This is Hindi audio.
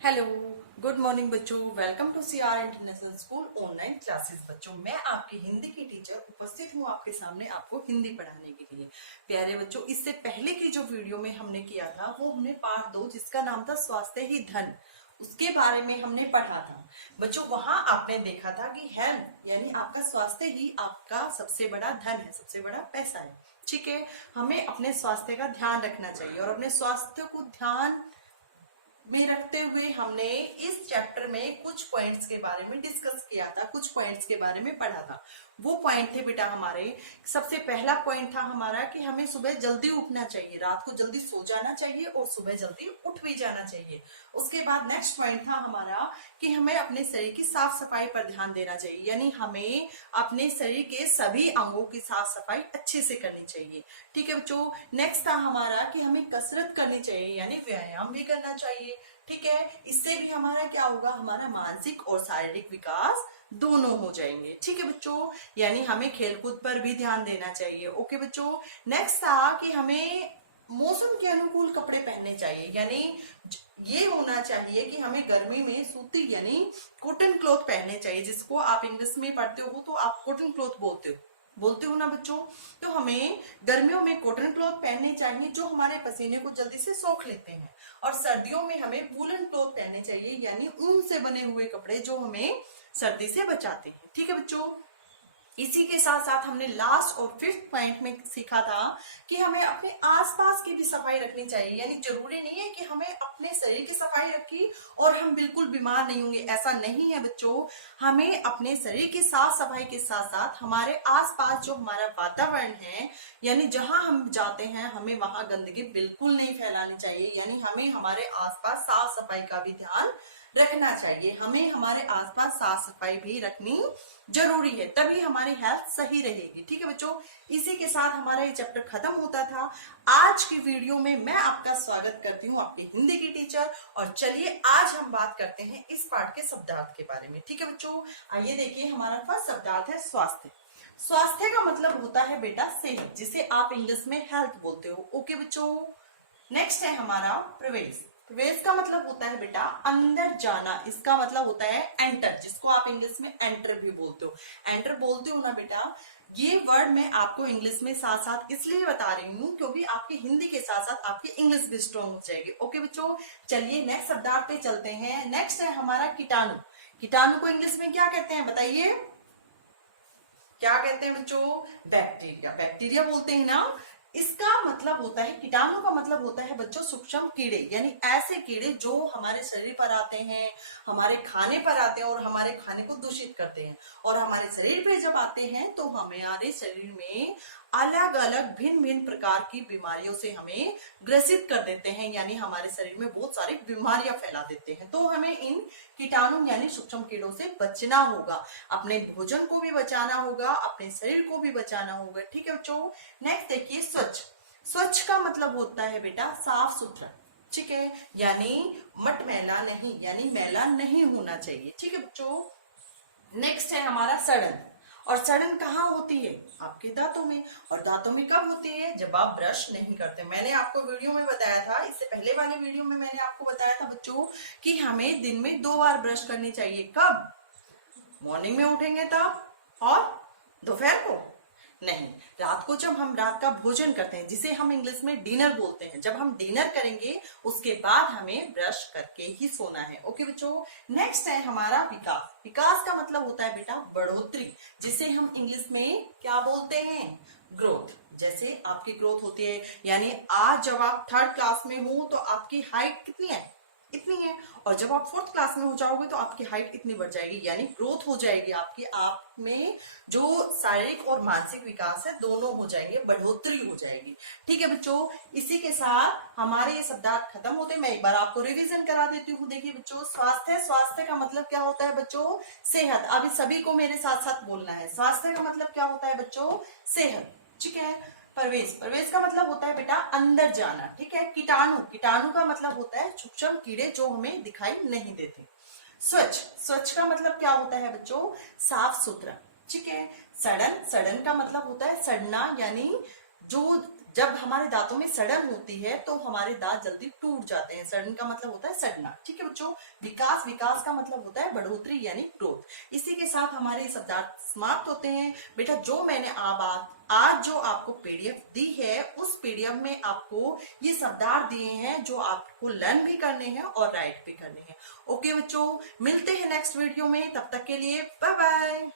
हेलो, गुड मॉर्निंग बच्चों। Welcome to CR international school online classes. बच्चों, मैं आपकी हिंदी की टीचर उपस्थित हूँ आपके सामने आपको हिंदी पढ़ाने के लिए। प्यारे बच्चों, इससे पहले की जो वीडियो में हमने किया था वो हमने पार्ट 2 जिसका नाम था स्वास्थ्य ही धन, उसके बारे में हमने पढ़ा था। बच्चों, वहां आपने देखा था कि हेल्थ यानी आपका स्वास्थ्य ही आपका सबसे बड़ा धन है, सबसे बड़ा पैसा है। ठीक है, हमें अपने स्वास्थ्य का ध्यान रखना चाहिए और अपने स्वास्थ्य को ध्यान में रखते हुए हमने इस चैप्टर में कुछ पॉइंट्स के बारे में डिस्कस किया था, कुछ पॉइंट्स के बारे में पढ़ा था। वो पॉइंट थे बेटा हमारे, सबसे पहला पॉइंट था हमारा कि हमें सुबह जल्दी उठना चाहिए, रात को जल्दी सो जाना चाहिए और सुबह जल्दी उठ भी जाना चाहिए। उसके बाद नेक्स्ट पॉइंट था हमारा कि हमें अपने शरीर की साफ सफाई पर ध्यान देना चाहिए, यानी हमें अपने शरीर के सभी अंगों की साफ सफाई अच्छे से करनी चाहिए। ठीक है बच्चों, नेक्स्ट था हमारा कि हमें कसरत करनी चाहिए, यानी व्यायाम भी करना चाहिए। ठीक है, इससे भी हमारा क्या होगा, हमारा मानसिक और शारीरिक विकास दोनों हो जाएंगे। ठीक है बच्चों, यानी हमें खेलकूद पर भी ध्यान देना चाहिए। ओके बच्चों, नेक्स्ट था कि हमें मौसम के अनुकूल कपड़े पहनने चाहिए, यानी ये होना चाहिए कि हमें गर्मी में सूती यानी कॉटन क्लॉथ पहनने चाहिए, जिसको आप इंग्लिश में पढ़ते हो तो आप कॉटन क्लॉथ बोलते हो ना बच्चों। तो हमें गर्मियों में कॉटन क्लॉथ पहनने चाहिए जो हमारे पसीने को जल्दी से सोख लेते हैं, और सर्दियों में हमें वूलन क्लॉथ पहनने चाहिए, यानी ऊन से बने हुए कपड़े जो हमें सर्दी से बचाते हैं। ठीक है बच्चों, इसी के साथ साथ हमने लास्ट और फिफ्थ पॉइंट में सीखा था कि हमें अपने आसपास की भी सफाई रखनी चाहिए, यानी जरूरी नहीं है कि हमें अपने शरीर की सफाई रखी और हम बिल्कुल बीमार नहीं होंगे, ऐसा नहीं है बच्चों। हमें अपने शरीर की साफ सफाई के साथ साथ हमारे आसपास जो हमारा वातावरण है, यानी जहां हम जाते हैं हमें वहां गंदगी बिल्कुल नहीं फैलानी चाहिए, यानी हमें हमारे आसपास साफ सफाई का भी ध्यान रखना चाहिए। हमें हमारे आसपास साफ सफाई भी रखनी जरूरी है, तभी हमारी हेल्थ सही रहेगी। ठीक है बच्चों, इसी के साथ हमारा ये चैप्टर खत्म होता था। आज की वीडियो में मैं आपका स्वागत करती हूँ, आपकी हिंदी की टीचर। और चलिए आज हम बात करते हैं इस पाठ के शब्दार्थ के बारे में। ठीक है बच्चों, आइए देखिए, हमारा फर्स्ट शब्दार्थ है स्वास्थ्य। स्वास्थ्य का मतलब होता है बेटा सेहत, जिसे आप इंग्लिश में हेल्थ बोलते हो। ओके बच्चों, नेक्स्ट है हमारा प्रवेश। प्रवेश का मतलब होता है बेटा अंदर जाना, इसका मतलब होता है एंटर, जिसको आप इंग्लिश में एंटर भी बोलते हो। एंटर बोलते हो ना बेटा, ये वर्ड मैं आपको इंग्लिश में साथ साथ इसलिए बता रही हूँ क्योंकि आपकी हिंदी के साथ साथ आपकी इंग्लिश भी स्ट्रॉन्ग हो जाएगी। ओके बच्चों, चलिए नेक्स्ट शब्दार्थ पे चलते हैं। नेक्स्ट है हमारा कीटाणु। कीटाणु को इंग्लिश में क्या कहते हैं बताइए, क्या कहते हैं बच्चों? बैक्टीरिया। बैक्टीरिया बोलते हैं ना। इसका मतलब होता है, कीटाणु का मतलब होता है बच्चों सूक्ष्म कीड़े, यानी ऐसे कीड़े जो हमारे शरीर पर आते हैं, हमारे खाने पर आते हैं और हमारे खाने को दूषित करते हैं, और हमारे शरीर पे जब आते हैं तो हमारे शरीर में अलग अलग भिन्न भिन्न प्रकार की बीमारियों से हमें ग्रसित कर देते हैं, यानी हमारे शरीर में बहुत सारी बीमारियां फैला देते हैं। तो हमें इन कीटाणु यानी सूक्ष्म कीड़ों से बचना होगा, अपने भोजन को भी बचाना होगा, अपने शरीर को भी बचाना होगा। ठीक है बच्चों, नेक्स्ट देखिए स्वच्छ। स्वच्छ का मतलब होता है बेटा साफ सुथरा। ठीक है, यानी मटमैला नहीं, यानी मैला नहीं होना चाहिए। ठीक है बच्चों, नेक्स्ट है हमारा सड़न। और सड़न कहाँ होती है? आपके दांतों में। और दांतों में कब होती है? जब आप ब्रश नहीं करते। मैंने आपको वीडियो में बताया था, इससे पहले वाली वीडियो में मैंने आपको बताया था बच्चों कि हमें दिन में 2 बार ब्रश करनी चाहिए। कब? मॉर्निंग में उठेंगे तब, और दोपहर को नहीं, रात को जब हम रात का भोजन करते हैं, जिसे हम इंग्लिश में डिनर बोलते हैं, जब हम डिनर करेंगे उसके बाद हमें ब्रश करके ही सोना है। ओके बच्चों, नेक्स्ट है हमारा विकास। विकास का मतलब होता है बेटा बढ़ोतरी, जिसे हम इंग्लिश में क्या बोलते हैं? ग्रोथ। जैसे आपकी ग्रोथ होती है, यानी आज जब आप 3rd क्लास में हो तो आपकी हाइट कितनी है? इतनी है, और जब आप 4th क्लास में हो जाओगे तो आपकी हाइट इतनी बढ़ जाएगी, यानी ग्रोथ हो जाएगी आपकी। आप में जो शारीरिक और मानसिक विकास है दोनों हो जाएंगे, बढ़ोतरी हो जाएगी। ठीक है बच्चों, इसी के साथ हमारे ये शब्दार्थ खत्म होते हैं। मैं एक बार आपको रिवीजन करा देती हूँ। देखिए बच्चों, स्वास्थ्य, स्वास्थ्य का मतलब क्या होता है बच्चों? सेहत। अभी सभी को मेरे साथ साथ बोलना है। स्वास्थ्य का मतलब क्या होता है बच्चों? सेहत। ठीक है। प्रवेश। प्रवेश का मतलब होता है बेटा अंदर जाना। ठीक है। कीटाणु। कीटाणु का मतलब होता है सूक्ष्म कीड़े जो हमें दिखाई नहीं देते। स्वच्छ। स्वच्छ का मतलब क्या होता है बच्चों? साफ सुथरा। ठीक है। सड़न। सड़न का मतलब होता है सड़ना, यानी जो जब हमारे दांतों में सड़न होती है तो हमारे दांत जल्दी टूट जाते हैं। सड़न का मतलब होता है सड़ना, ठीक है बच्चों। विकास, विकास का मतलब होता है बढ़ोतरी यानी ग्रोथ। इसी के साथ हमारे शब्दार्थ समाप्त होते हैं। बेटा जो मैंने आज जो आपको पीडीएफ दी है, उस पीडीएफ में आपको ये शब्दार्थ दिए हैं जो आपको लर्न भी करने हैं और राइट भी करने हैं। ओके बच्चों, मिलते हैं नेक्स्ट वीडियो में, तब तक के लिए बाय बाय।